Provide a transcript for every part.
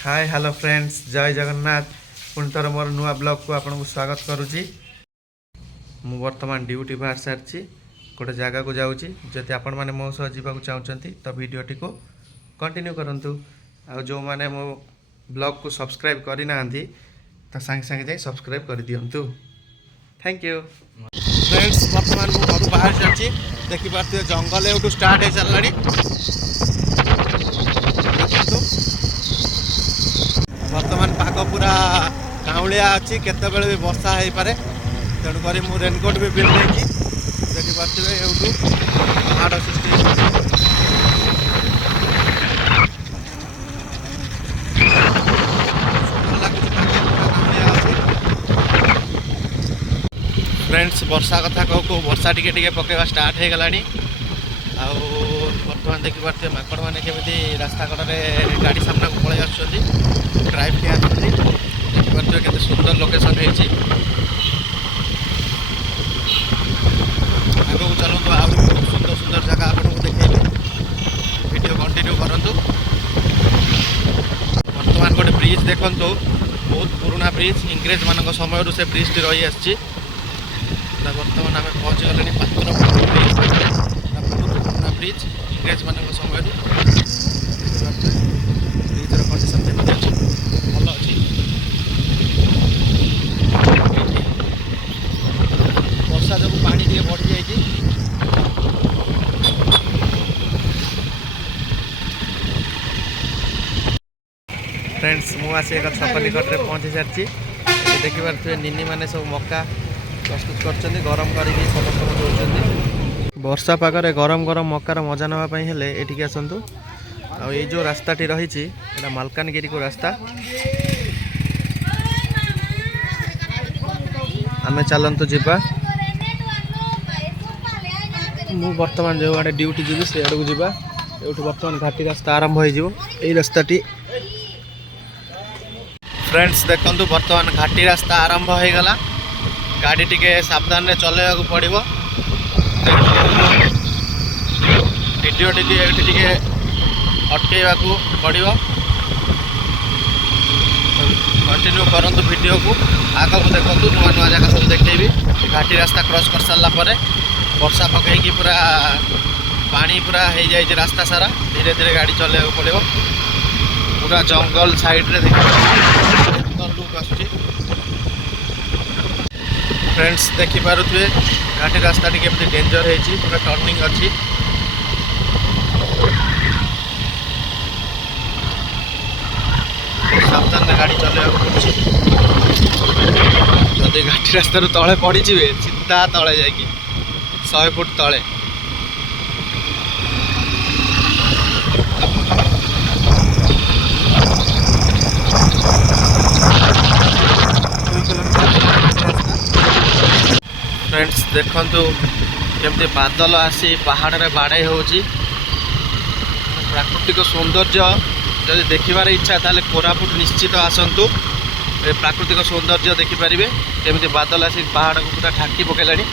Hi hello friends जय जगन्नाथ पुणी थर मोर नुआ ब्लॉग को आपको स्वागत करुच्ची। मु वर्तमान ड्यूटी बाहर सारी गोटे जगह को जाऊँगी। जदि आपण मैंने मो सह जावाक चाहते तो भिडटी को कंटिन्यू करूँ। आ जो मैंने मो ब्लॉग को सब्सक्राइब करना तो सांगे सांगे जाए सब्सक्राइब कर दिंतु। Thank you friends. वर्तमान मु घर बाहर सारी देखिपे जंगल एवं स्टार्ट हो चलला। वर्तमान पाग पूरा काउलिया अच्छी केतबेले भी वर्षा हो पारे तेणुक मुझे रेनकोट भी पिंधि देखिपे एवं पहाड़ सृष्टि फ्रेंड्स। वर्षा कथा कहू वर्षा टिके पकेवा स्टार्ट हो गलानी। बर्तमान देखिपे माकड़ मैंने केमी रास्ता कड़े गाड़ी सामना को पलि आसुँच ड्राइव के देखिपे के सुंदर लोकेशन है। आगे चलते आ सुंदर सुंदर जगह आपको देखे वीडियो कंटिन्यू करूँ। बर्तमान गोटे ब्रिज देखु बहुत पुराना ब्रिज इंग्रेज मान समय से ब्रिज टी रही आसी। बर्तमान आम पहुँची गले पात्र ब्रिज इंग्रेज मान समय ब्रिजर कंडीशन केमती अच्छी भल अच्छी। वर्षा जो पानी टे बढ़ी जाए फ्रेंड्स। मुझे एक छक निकट में पहुँची सारी देखिपे निनी मैंने सब मक्का प्रस्तुत कर गरम करके समस्त दौरान। वर्षा पागरे गरम गरम मकार मजा नापी हेले ये आसतु। आई जो रास्ताटी रही मालकानगिरी को रास्ता आमे चलतु जीवा। मु बर्तमान जो आड़े ड्यूटी जी से आड़ को जीवा ये बर्तमान घाटी रास्ता आरंभ हो रास्ताटी। फ्रेंड्स देखंतु बर्तमान घाटी रास्ता आरंभ हो गला। गाड़ी टिके सावधान रे चलेवा को पड़िबो। वीडियो टी अटकेवा को पड़ो कंटिन्यू करंतु वीडियो को आग को देखो नुआ नुआ जगह सब देखेबी। घाटी रास्ता क्रॉस कर सारा पर वर्षा पकईकि पूरा पानी पूरा हो जाए रास्ता सारा धीरे धीरे गाड़ी चलने को पड़ो। पूरा जंगल साइड रे सुंदर लुक आसुची। फ्रेंड्स देखिपे घाटी रास्ता टी केमती डेंजर है पूरा टर्निंग अच्छी। सावधान गाड़ी चलने पड़ी जदि घाटी रास्तार तले पड़ी सीधा तले जा 100 फुट तले। फ्रेंड्स देखंतु केमती बादल आसी पहाड़ रे बाड़े होची। प्राकृतिक सौंदर्य जब देखिबार इच्छा ताले कोरापुट निश्चित आसतु। प्राकृतिक सौंदर्य देखिपारे केमती बादल आसी पहाड़ को पूरा ढाकी पकेलानी।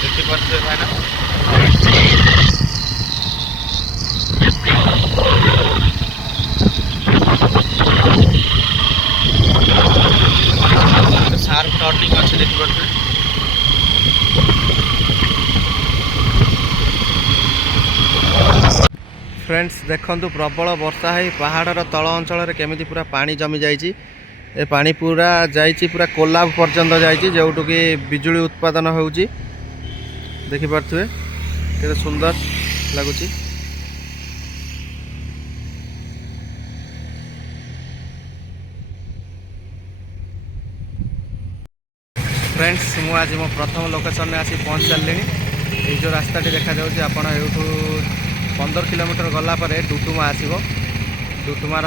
देखिपारे भाईना शार्प टर्निंग अच्छे देखिपारे। फ्रेंड्स देखंतु प्रबल वर्षा है पहाड़र तल अंचल केमिति पूरा पानी जमी जाइए। ए पानी पूरा जाइए पूरा कोलाब पर्यंत जाइए जोटू कि बिजुली उत्पादन होउची। देखिपे केते सुंदर लगुच। फ्रेंड्स मु आज मो प्रथम लोकेशन में आसी पहुँच सारे। ये जो रास्ता देखा जाऊँगी आप 15 किलोमीटर गला पर डुडुमा आसो। डुडुमार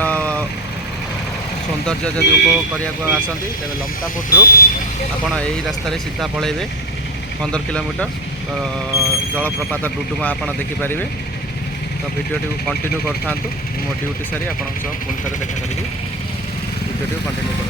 सौंदर्य जब उपभोग करने को आसती तेज लमतापुटू आपड़ यही रास्तार सीधा पलैबे 15 किलोमीटर जलप्रपात डुडुमा आप देखिपारे। तो भिडियोटी कंटिन्यू करता मो ड्यूटी सारी आप पुणी थे देखा करी भिडियोटी कंटिन्यू कर।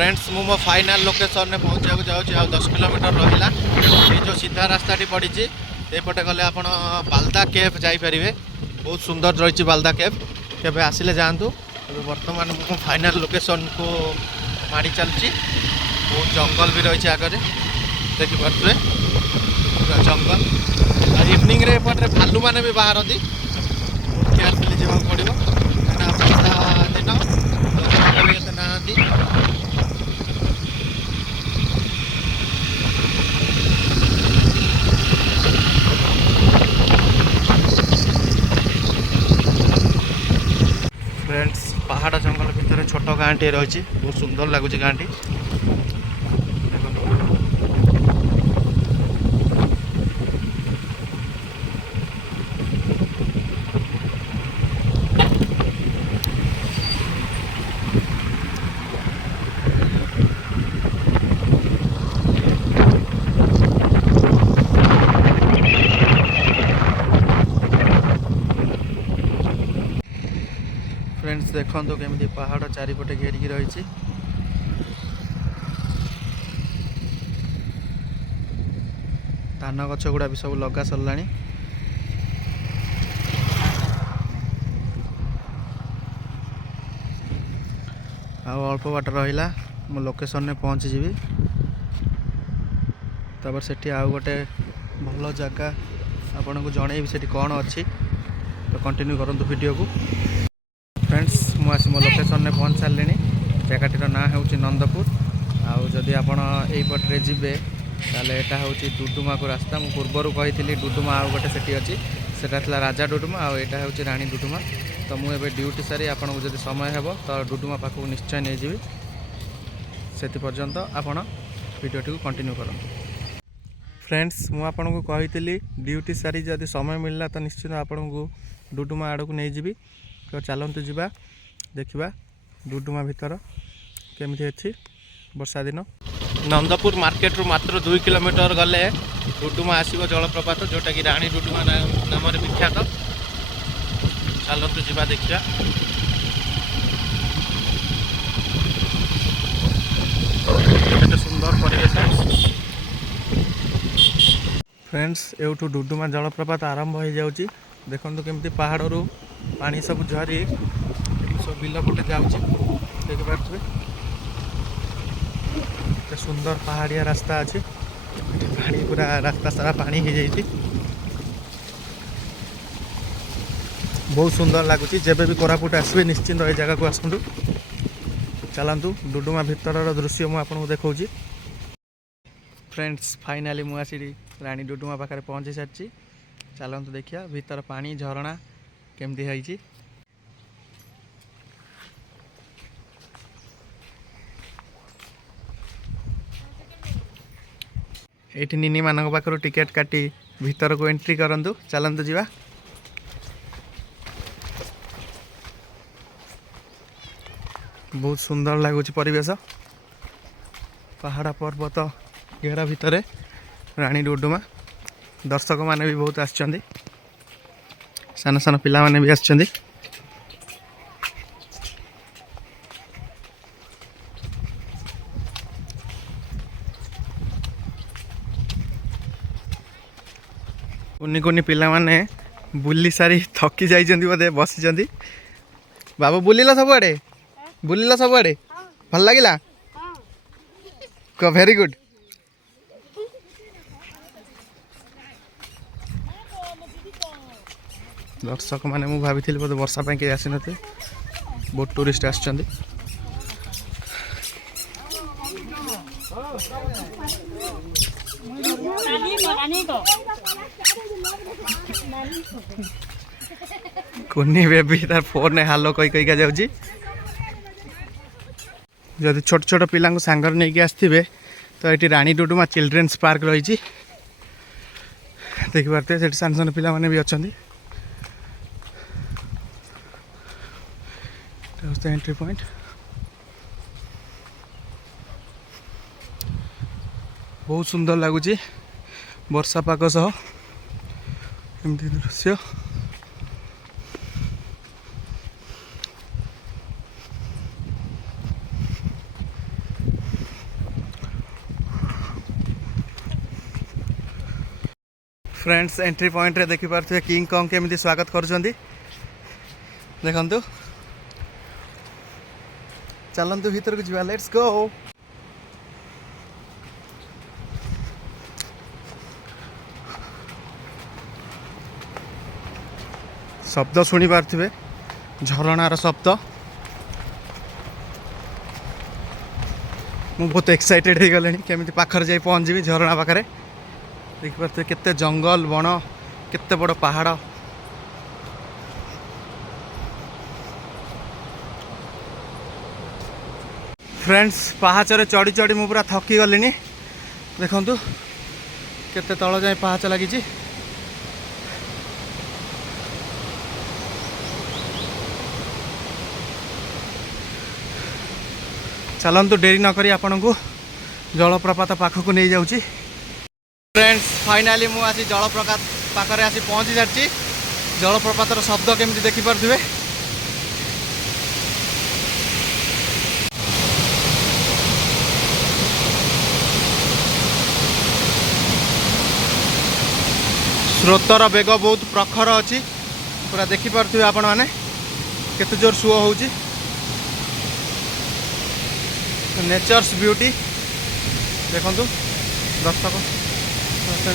फ्रेंड्स मु मो फाइनाल लोकेशन में पहुँचा जाऊँगी आ 10 किलोमीटर रहा ये जो सीधा रास्ताटी पड़ी एपटे गले आप बालदा केव जापरेंगे बहुत सुंदर रही बालदा केव केवे आसिले जातु बर्तमान मुझे फाइनाल लोकेशन को माड़ी चलती बहुत जंगल भी रही आगे देखिपे पूरा जंगल इवनिंग रे एपटे भालू मैंने भी बाहर केयरफुली जावाक पड़ो दिन ना फ्रेंड्स पहाड़ जंगल भितर छोट गाँटी रही बहुत सुंदर लगुच गाँटी फ्रेंड्स देखो केमी पहाड़ चारिपटे घेरिकी रही धान गछ गुड़ा भी सब लगा सरला अल्प बाट रहा मो लोकेशन में पहुँची जीवी तापर सेठी आउ गोटे भल जगह आपन को जनइबी सेठी कौन अच्छी तो कंटिन्यू करंतु वीडियो को फ्रेंड्स मुझे मो लोकेशन में पहुँच सारे जगह ना हूँ नंदपुर आदि आप पटे जीवे ताले एटा हूँ डुडुमा को रास्ता मु पूर्वर कही डुडुमा आउ गोटे सेठी अच्छी सेटा राजा डुडुमा आटा हूँ रानी डुडुमा तो मुझे ड्यूटी सारी आपन को जब समय हे तो डुडुमा पाखक निश्चय नहीं जी से पर्यंत आपण वीडियो कंटिन्यू करूँ फ्रेंड्स मुझे आपन को कही ड्यूटी सारी जब समय मिलला तो निश्चित आपन को डुडुमा आड़ को नहीं जी तो चलतु जा देखा डुडुमा भीतर केमती अच्छी वर्षा दिन नंदपुर मार्केट रू मात्र 2 किलोमीटर गले डुडुमा आसो जलप्रपात जोटा कि रानी डुडुमा नाम विख्यात चलतु जा देखा सुंदर परिवेश फ्रेंड्स एवठू डुडुमा जलप्रपात आरंभ हो जाऊँगी देखो केमती पहाड़ रू पानी सब झरी सब बिल पटे जापारे सुंदर पहाड़िया रास्ता अच्छी पानी पूरा रास्ता सारा पानी हो जाती बहुत सुंदर लगुच जब भी कोरापुट आसवे निश्चिंत ये जगह को आसतु चलतु डुडुमा भितर दृश्य मुझे देखा फ्रेंड्स फाइनाली मुझे रानी डुडुमा पाखे पहुँची सारी चलतु देखिया भीतर पानी झरणा केमती है ये निनी मान पाखर टिकेट काटी भीतर को एंट्री करंतु चलतु जा बहुत सुंदर लगुच परिवेश पहाड़ पर्वत घेरा भितर रानी डुडुमा दर्शक माने भी बहुत आछंदी सान सान पिला माने भी आछंदी कुनी कुनी पिला माने बुली सारी थकी जाइछंदी बोधे बसिछंदी बाबू बुलिला सबआडे बुलिला सबआडे भल लागिला वेरी गुड दर्शक मैंने मुझे भाभी बोधे वर्षा कहीं आसी न बहुत टूरिस्ट आसछंदी कुनी बेबी तार फोन ने हालो कही कही जाऊँगी जदि छोट छोट पिला सांगर नहीं कि आसवे तो ये रानी डुडुमा चिल्ड्रेन्स पार्क रही देखिपे से सान सान पिला माने भी अच्छा एंट्री पॉइंट बहुत सुंदर लगुच वर्षा पाग सह एमती दृश्य फ्रेंड्स एंट्री पॉइंट रे देखि पारथि किंग कॉन्ग केमिति स्वागत करूछंती देखंतु चलंतु भीतर को जीवा लेट्स गो। शब्द शुणी पार्थिबे झरणार शब्द मु बहुत एक्साइटेड हो गले केमिति पाखर जाई पहुंच जीवी झरणा पाखरे देखि पारथिबे केते जंगल बण केते बड़ पहाड़ फ्रेंड्स पहाचरे चढ़ी चढ़ी मु पूरा थकी गलिनी देखंतु केते तळ जाय पहाच लागिची चलंतु डेरी न करी आपन को जलप्रपात पाखक नहीं जाउची। फ्रेंड्स फाइनाली मु आसी जलप्रपात पाखरे आसी पहुंची जाची जलप्रपातर शब्द केमिति देखि पारथिबे स्रोतर बेग बहुत प्रखर अच्छी पूरा देखि पारथिबे आपण माने केते जोर सुओ होउची नेचर्स ब्यूटी देखंतु दर्शक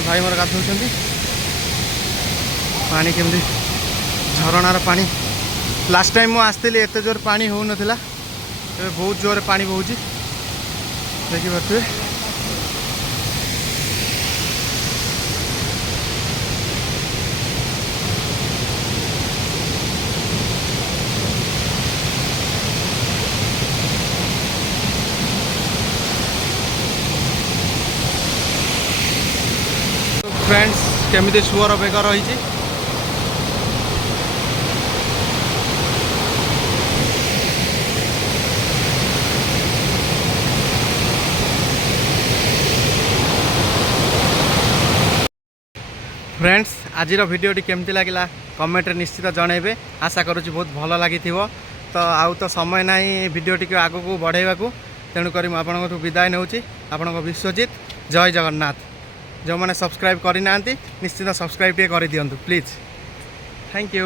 भाई मोर गाधौଛନ୍ତି पानी केमती झरणार पानी लास्ट टाइम मु आसती एत जोर पानी हो नथिला ए बहुत जोर पानी बहुची देखि पारथिबे फ्रेंड्स केमिति सुअर बेग रही फ्रेंड्स आज भिडियोटी केमती लगिला कमेंट निश्चित जनइबे आशा करुँच बहुत भल लगी तो आउ तो समय ना भिडियोटी को आग को बढ़ावा तेणुक मुझे विदाय नौ आपण विश्वजित जय जगन्नाथ जो मैंने सब्सक्राइब करना निश्चित सब्सक्राइब कर दिंतु प्लीज थैंक यू।